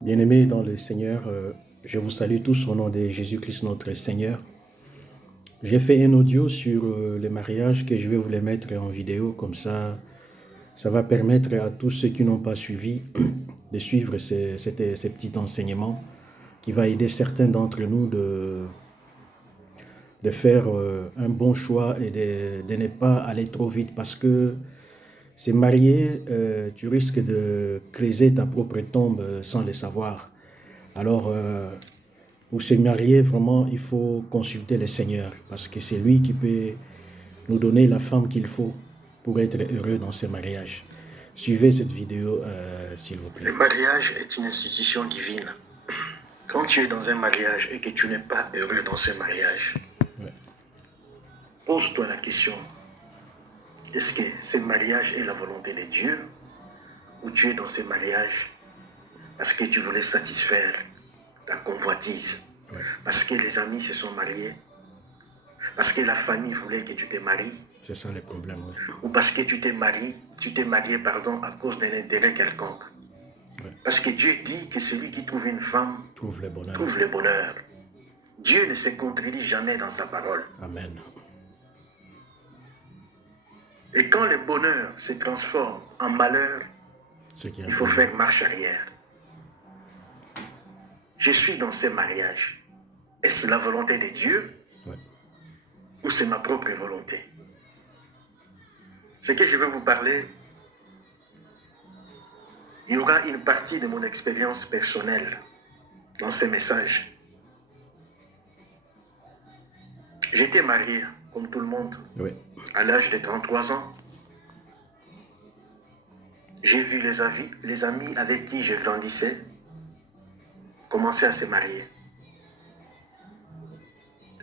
Bien-aimés dans le Seigneur, je vous salue tous au nom de Jésus-Christ notre Seigneur. J'ai fait un audio sur les mariages que je vais vous les mettre en vidéo, comme ça va permettre à tous ceux qui n'ont pas suivi de suivre ces petits enseignements qui va aider certains d'entre nous de faire un bon choix et de ne pas aller trop vite parce que se marier, tu risques de creuser ta propre tombe sans le savoir. Alors, pour se marier, vraiment, il faut consulter le Seigneur parce que c'est lui qui peut nous donner la femme qu'il faut pour être heureux dans ce mariage. Suivez cette vidéo, s'il vous plaît. Le mariage est une institution divine. Quand tu es dans un mariage et que tu n'es pas heureux dans ce mariage, pose-toi la question, est-ce que ce mariage est la volonté de Dieu ou tu es dans ce mariage parce que tu voulais satisfaire ta convoitise, parce que les amis se sont mariés, parce que la famille voulait que tu te maries, c'est ça le problème, oui. Ou parce que tu t'es marié, à cause d'un intérêt quelconque. Parce que Dieu dit que celui qui trouve une femme trouve le bonheur. Trouve le bonheur. Dieu ne se contredit jamais dans sa parole. Amen. Et quand le bonheur se transforme en malheur, il faut faire marche arrière. Je suis dans ce mariage. Est-ce la volonté de Dieu ou c'est ma propre volonté? Ce que je veux vous parler, il y aura une partie de mon expérience personnelle dans ces messages. J'étais marié, comme tout le monde, à l'âge de 33 ans. J'ai vu les amis avec qui je grandissais commencer à se marier.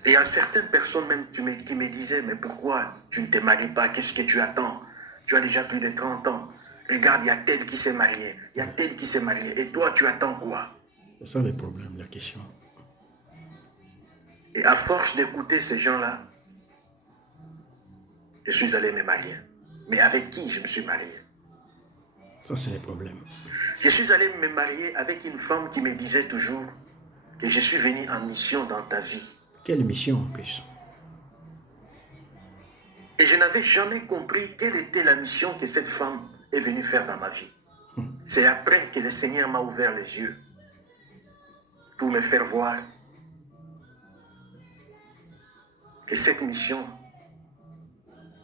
Et il y a certaines personnes même qui me disaient, mais pourquoi tu ne te maries pas? Qu'est-ce que tu attends? Tu as déjà plus de 30 ans. Regarde, il y a tel qui s'est marié. Il y a tel qui s'est marié. Et toi, tu attends quoi? C'est ça le problème, la question. Et à force d'écouter ces gens-là, je suis allé me marier. Mais avec qui je me suis marié? Ça, c'est le problème. Je suis allé me marier avec une femme qui me disait toujours que je suis venu en mission dans ta vie. Quelle mission en plus? Et je n'avais jamais compris quelle était la mission que cette femme est venue faire dans ma vie. C'est après que le Seigneur m'a ouvert les yeux pour me faire voir que cette mission,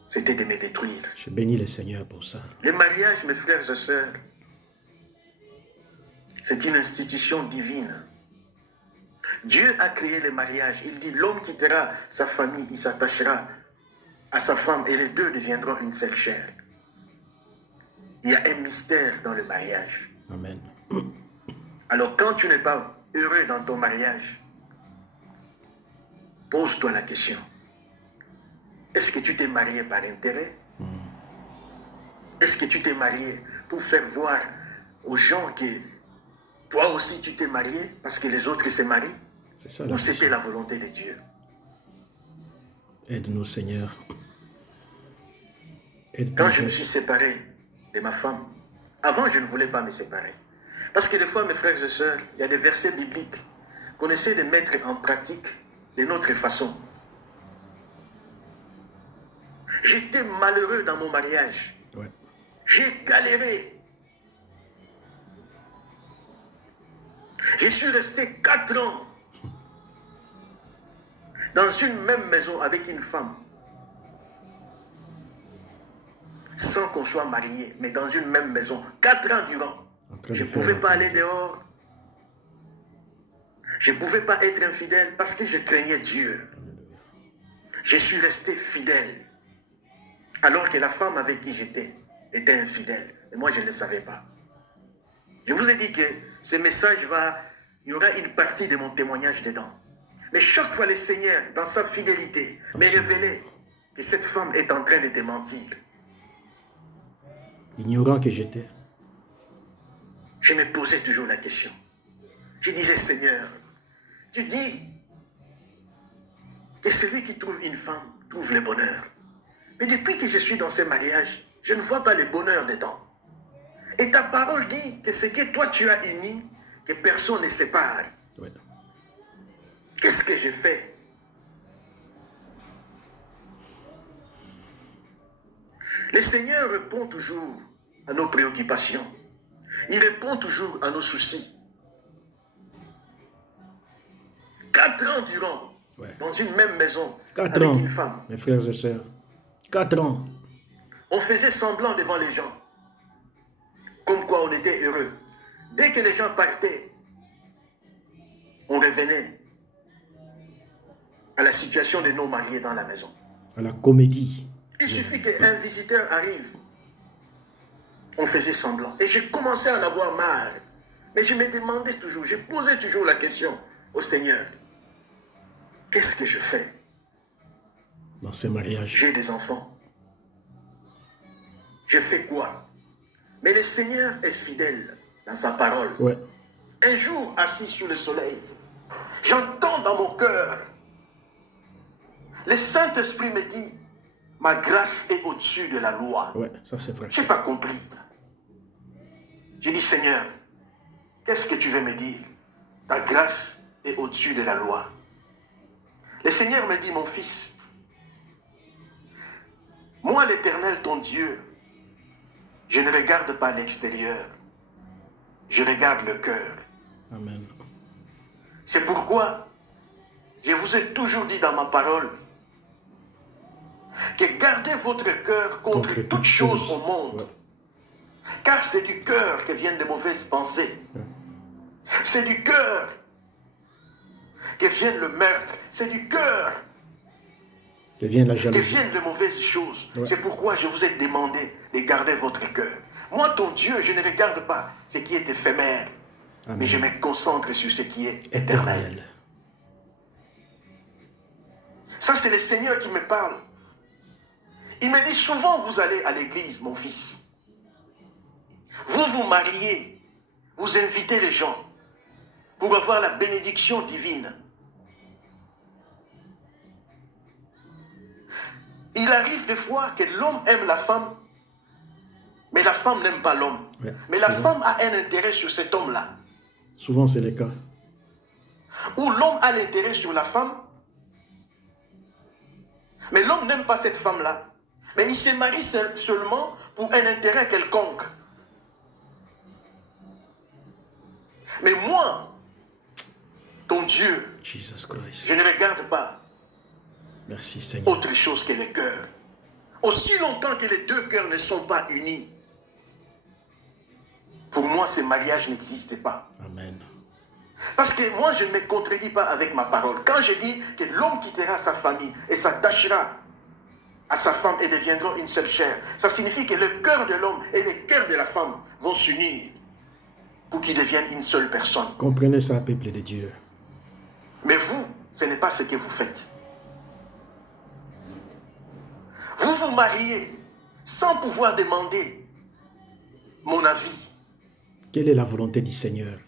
c'était de me détruire. Je bénis le Seigneur pour ça. Le mariage, mes frères et sœurs, c'est une institution divine. Dieu a créé le mariage. Il dit, l'homme quittera sa famille, il s'attachera à sa femme et les deux deviendront une seule chair. Il y a un mystère dans le mariage. Amen. Alors quand tu n'es pas heureux dans ton mariage, pose-toi la question. Est-ce que tu t'es marié par intérêt? Est-ce que tu t'es marié pour faire voir aux gens que toi aussi tu t'es marié parce que les autres se marient? Ou c'était la volonté de Dieu? Aide-nous, Seigneur. Quand je me suis séparé de ma femme, avant je ne voulais pas me séparer. Parce que des fois, mes frères et sœurs, il y a des versets bibliques qu'on essaie de mettre en pratique de notre façon. J'étais malheureux dans mon mariage. J'ai galéré. Je suis resté 4 ans dans une même maison avec une femme. Sans qu'on soit mariés, mais dans une même maison. 4 ans durant. Je ne pouvais pas aller dehors. Je ne pouvais pas être infidèle parce que je craignais Dieu. Je suis resté fidèle. Alors que la femme avec qui j'étais était infidèle. Et moi, je ne le savais pas. Je vous ai dit que ce message il y aura une partie de mon témoignage dedans. Mais chaque fois, le Seigneur, dans sa fidélité, m'a révélé que cette femme est en train de te mentir. Ignorant que j'étais. Je me posais toujours la question. Je disais, Seigneur, tu dis que celui qui trouve une femme trouve le bonheur. Mais depuis que je suis dans ce mariage, je ne vois pas le bonheur dedans. Et ta parole dit que ce que toi tu as uni, que personne ne sépare. Ouais. Qu'est-ce que j'ai fait? Le Seigneur répond toujours à nos préoccupations. Il répond toujours à nos soucis. 4 ans durant, Ouais. dans une même maison, 4 avec ans, une femme. mes frères et sœurs. 4 ans. On faisait semblant devant les gens, comme quoi on était heureux. Dès que les gens partaient, on revenait à la situation de nos mariés dans la maison. À la comédie. Il suffit qu'un visiteur arrive, on faisait semblant. Et j'ai commencé à en avoir marre. Mais je me demandais toujours, je posais toujours la question au Seigneur. Qu'est-ce que je fais? Dans ces mariages. J'ai des enfants. Je fais quoi? Mais le Seigneur est fidèle dans sa parole. Ouais. Un jour, assis sous le soleil, j'entends dans mon cœur, le Saint-Esprit me dit, ma grâce est au-dessus de la loi. Ouais, ça c'est vrai. Je n'ai pas compris. J'ai dit, Seigneur, qu'est-ce que tu veux me dire? Ta grâce est au-dessus de la loi. Le Seigneur me dit, mon fils, moi l'Éternel, ton Dieu, je ne regarde pas l'extérieur, je regarde le cœur. Amen. C'est pourquoi je vous ai toujours dit dans ma parole que gardez votre cœur contre toute chose au monde. Ouais. Car c'est du cœur que viennent de mauvaises pensées. Ouais. C'est du cœur que vient le meurtre. C'est du cœur Que vient la que jalousie. viennent de mauvaises choses. Ouais. C'est pourquoi je vous ai demandé de garder votre cœur. Moi, ton Dieu, je ne regarde pas ce qui est éphémère, Amen. mais je me concentre sur ce qui est éternel. Éternel. Ça, c'est le Seigneur qui me parle. Il me dit, souvent vous allez à l'église, mon fils. Vous vous mariez, vous invitez les gens pour avoir la bénédiction divine. Il arrive des fois que l'homme aime la femme, mais la femme n'aime pas l'homme. Ouais, Mais la souvent. femme a un intérêt sur cet homme-là. Souvent c'est le cas. Ou l'homme a l'intérêt sur la femme, mais l'homme n'aime pas cette femme-là. Mais il se marie seulement pour un intérêt quelconque. Mais moi, ton Dieu, Jesus Christ. je ne regarde pas Merci Seigneur. autre chose que le cœur. Aussi longtemps que les deux cœurs ne sont pas unis, pour moi, ce mariage n'existe pas. Amen. Parce que moi, je ne me contredis pas avec ma parole. Quand je dis que l'homme quittera sa famille et s'attachera à sa femme et deviendront une seule chair, ça signifie que le cœur de l'homme et le cœur de la femme vont s'unir pour qu'ils deviennent une seule personne. Comprenez ça, peuple de Dieu. Mais vous, ce n'est pas ce que vous faites. Vous vous mariez sans pouvoir demander mon avis. Quelle est la volonté du Seigneur?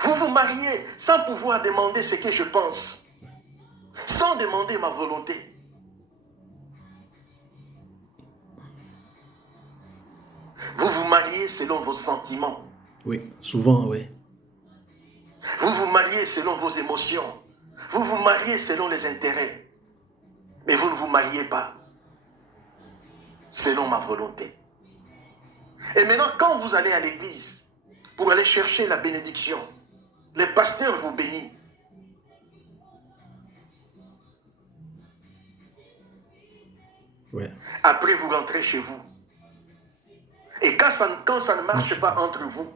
Vous vous mariez sans pouvoir demander ce que je pense, sans demander ma volonté. Vous vous mariez selon vos sentiments. Oui, souvent, oui. Vous vous mariez selon vos émotions. Vous vous mariez selon les intérêts. Mais vous ne vous mariez pas selon ma volonté. Et maintenant, quand vous allez à l'église pour aller chercher la bénédiction, le pasteur vous bénit. Ouais. Après, vous rentrez chez vous. Et quand ça ne marche pas entre vous,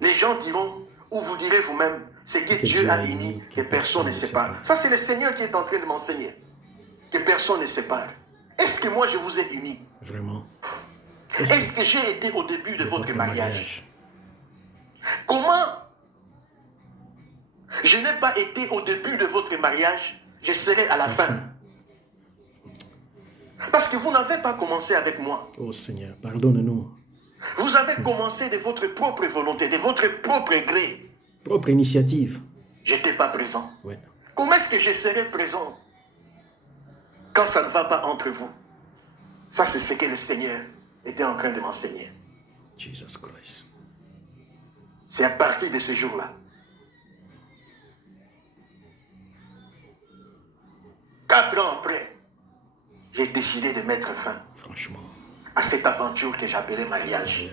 les gens diront, ou vous direz vous-même, c'est que Dieu a uni, que personne ne sépare. Ça, c'est le Seigneur qui est en train de m'enseigner. Que personne ne sépare. Est-ce que moi, je vous ai unis? Vraiment. Est-ce que j'ai été au début de votre mariage? Comment je n'ai pas été au début de votre mariage, je serai à la fin? Parce que vous n'avez pas commencé avec moi. Oh Seigneur, pardonne-nous. Vous avez commencé de votre propre volonté, de votre propre gré. Propre initiative. Je n'étais pas présent. Ouais. Comment est-ce que je serai présent quand ça ne va pas entre vous? Ça, c'est ce que le Seigneur était en train de m'enseigner. Jesus Christ. C'est à partir de ce jour-là. 4 ans après, j'ai décidé de mettre fin Franchement. à cette aventure que j'appelais mariage.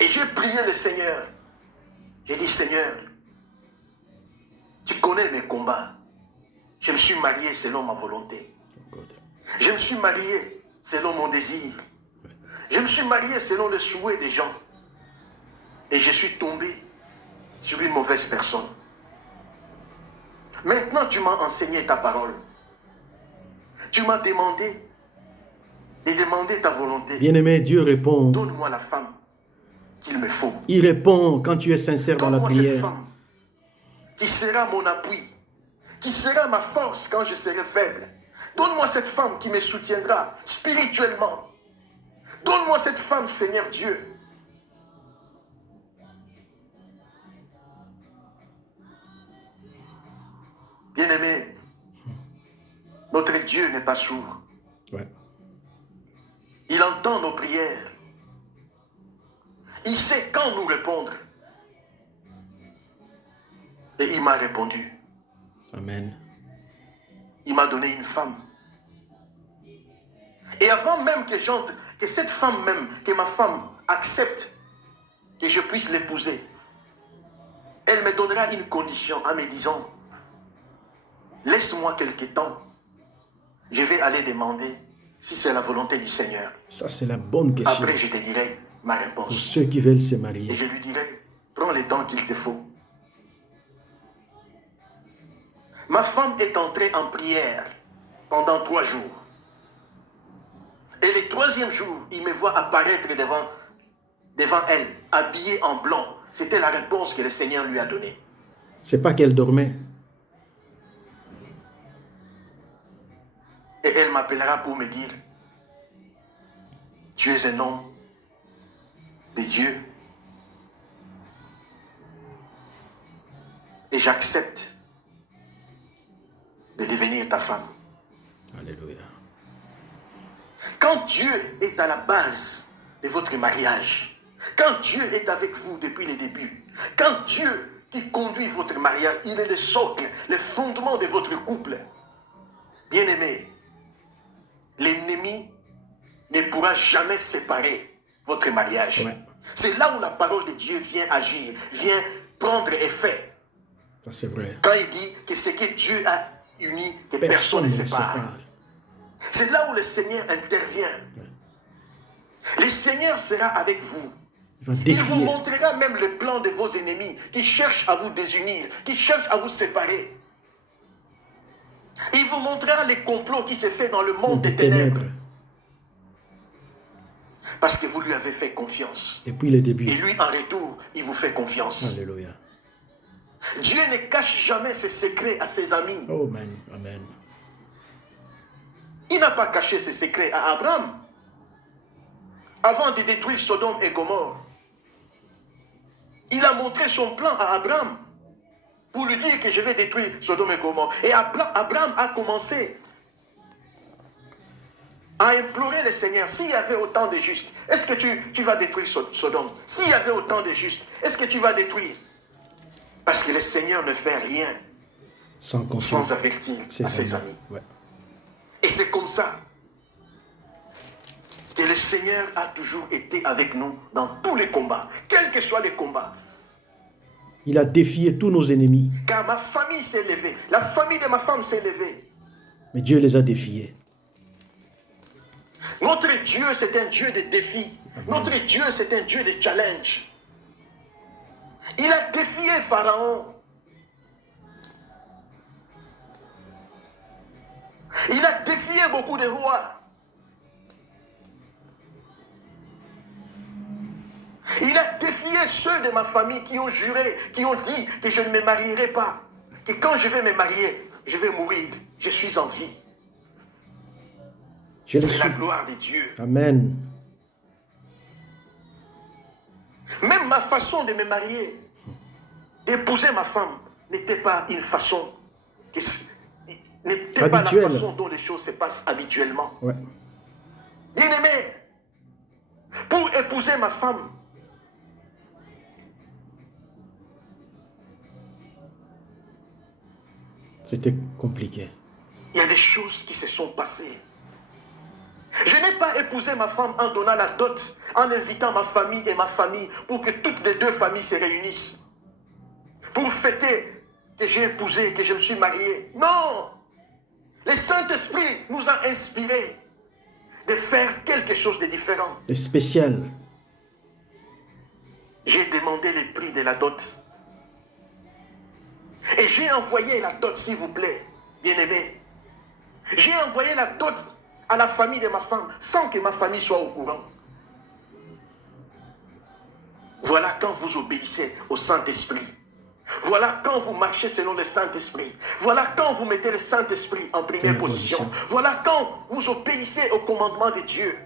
Et j'ai prié le Seigneur. J'ai dit, Seigneur, tu connais mes combats. Je me suis marié selon ma volonté. Je me suis marié selon mon désir. Je me suis marié selon le souhait des gens. Et je suis tombé sur une mauvaise personne. Maintenant, tu m'as enseigné ta parole. Tu m'as demandé de demander ta volonté. Bien-aimé, Dieu répond. Donne-moi la femme qu'il me faut. Il répond quand tu es sincère dans la Donne-moi cette prière. femme qui sera mon appui, qui sera ma force quand je serai faible. Donne-moi cette femme qui me soutiendra spirituellement. Donne-moi cette femme, Seigneur Dieu. Bien-aimé, notre Dieu n'est pas sourd. Ouais. Il entend nos prières. Il sait quand nous répondre. Et il m'a répondu. Amen. Il m'a donné une femme. Et avant même que j'entre, que cette femme même, que ma femme accepte que je puisse l'épouser, elle me donnera une condition en me disant, laisse-moi quelque temps, je vais aller demander si c'est la volonté du Seigneur. Ça, c'est la bonne question. Après, je te dirai ma Pour réponse. ceux qui veulent se Et marier. je lui dirai, prends le temps qu'il te faut. Ma femme est entrée en prière pendant 3 jours. Et le 3e jour, il me voit apparaître devant elle, habillée en blanc. C'était la réponse que le Seigneur lui a donnée. C'est pas qu'elle dormait. Et elle m'appellera pour me dire, tu es un homme de Dieu. Et j'accepte de devenir ta femme. Alléluia. Quand Dieu est à la base de votre mariage, quand Dieu est avec vous depuis le début, quand Dieu qui conduit votre mariage, il est le socle, le fondement de votre couple, bien-aimé, l'ennemi ne pourra jamais séparer votre mariage. Ouais. C'est là où la parole de Dieu vient agir, vient prendre effet. Ça, c'est vrai. Quand il dit que ce que Dieu a uni, que personne ne sépare. C'est là où le Seigneur intervient. Le Seigneur sera avec vous. Il vous montrera même le plan de vos ennemis qui cherchent à vous désunir, qui cherchent à vous séparer. Il vous montrera les complots qui se font dans le monde des ténèbres. Parce que vous lui avez fait confiance. Depuis le début. Et lui, en retour, il vous fait confiance. Alléluia. Dieu ne cache jamais ses secrets à ses amis. Oh, amen. Amen. Il n'a pas caché ses secrets à Abraham. Avant de détruire Sodome et Gomorrhe, il a montré son plan à Abraham pour lui dire que je vais détruire Sodome et Gomorrhe. Et Abraham a commencé à implorer le Seigneur. S'il y avait autant de justes, est-ce que tu vas détruire Sodome? S'il y avait autant de justes, est-ce que tu vas détruire? Parce que le Seigneur ne fait rien sans avertir à ses amis. Ouais. Et c'est comme ça que le Seigneur a toujours été avec nous dans tous les combats, quels que soient les combats. Il a défié tous nos ennemis. Car ma famille s'est levée, la famille de ma femme s'est levée. Mais Dieu les a défiés. Notre Dieu, c'est un Dieu de défis. Notre Dieu, c'est un Dieu de challenge. Il a défié Pharaon. Il a défié beaucoup de rois. Il a défié ceux de ma famille qui ont juré, qui ont dit que je ne me marierai pas. Que quand je vais me marier, je vais mourir. Je suis en vie. C'est la gloire de Dieu. Amen. Même ma façon de me marier, d'épouser ma femme, n'était pas une façon, n'était pas la façon dont les choses se passent habituellement. Ouais. Bien-aimé, pour épouser ma femme, C'était compliqué. Il y a des choses qui se sont passées. Je n'ai pas épousé ma femme en donnant la dot, en invitant ma famille et ma famille pour que toutes les deux familles se réunissent. Pour fêter que j'ai épousé, que je me suis marié. Non! Le Saint-Esprit nous a inspirés de faire quelque chose de différent. C'est spécial. J'ai demandé les prix de la dot. Et j'ai envoyé la dot, s'il vous plaît, bien-aimé. J'ai envoyé la dot à la famille de ma femme, sans que ma famille soit au courant. Voilà quand vous obéissez au Saint-Esprit. Voilà quand vous marchez selon le Saint-Esprit. Voilà quand vous mettez le Saint-Esprit en première position. Voilà quand vous obéissez au commandement de Dieu.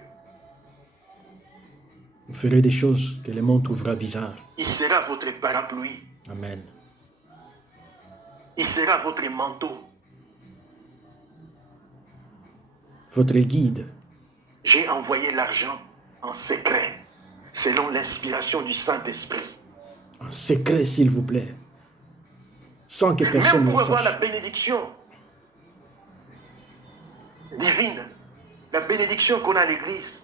Vous ferez des choses que le monde trouvera bizarres. Il sera votre parapluie. Amen. Il sera votre manteau. Votre guide. J'ai envoyé l'argent en secret, selon l'inspiration du Saint-Esprit. En secret, s'il vous plaît. Sans que personne Même pour ne avoir la sache. bénédiction divine, la bénédiction qu'on a à l'église,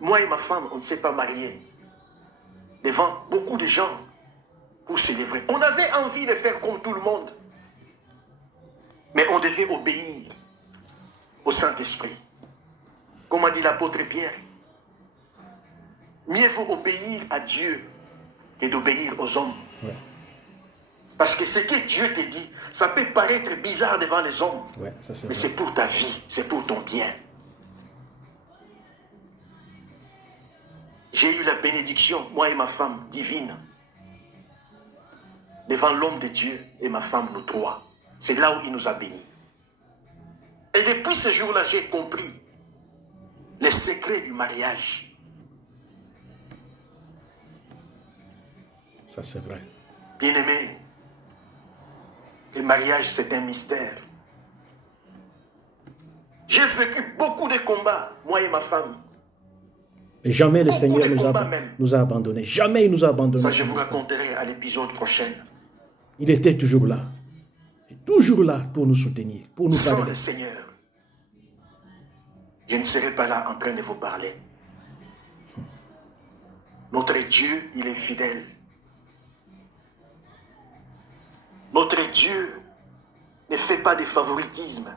moi et ma femme, on ne s'est pas mariés. Devant beaucoup de gens pour célébrer. On avait envie de faire comme tout le monde. Mais on devait obéir au Saint-Esprit. Comme a dit l'apôtre Pierre, mieux vaut obéir à Dieu que d'obéir aux hommes. Ouais. Parce que ce que Dieu te dit, ça peut paraître bizarre devant les hommes. Ouais, ça c'est Mais vrai. c'est pour ta vie, c'est pour ton bien. J'ai eu la bénédiction, moi et ma femme, divine, devant l'homme de Dieu et ma femme, nous trois. C'est là où il nous a bénis. Et depuis ce jour-là, j'ai compris les secrets du mariage. Ça c'est vrai. Bien-aimé, le mariage, c'est un mystère. J'ai vécu beaucoup de combats, moi et ma femme. Et jamais le Beaucoup Seigneur de combats même. nous a abandonnés. Jamais il nous a abandonnés. Ça, je vous raconterai à l'épisode prochain. Il était toujours là. Toujours là pour nous soutenir, pour nous Sans parler. le Seigneur, je ne serai pas là en train de vous parler. Notre Dieu, il est fidèle. Notre Dieu ne fait pas de favoritisme.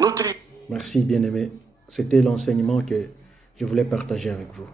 Notre Merci bien-aimé. C'était l'enseignement que je voulais partager avec vous.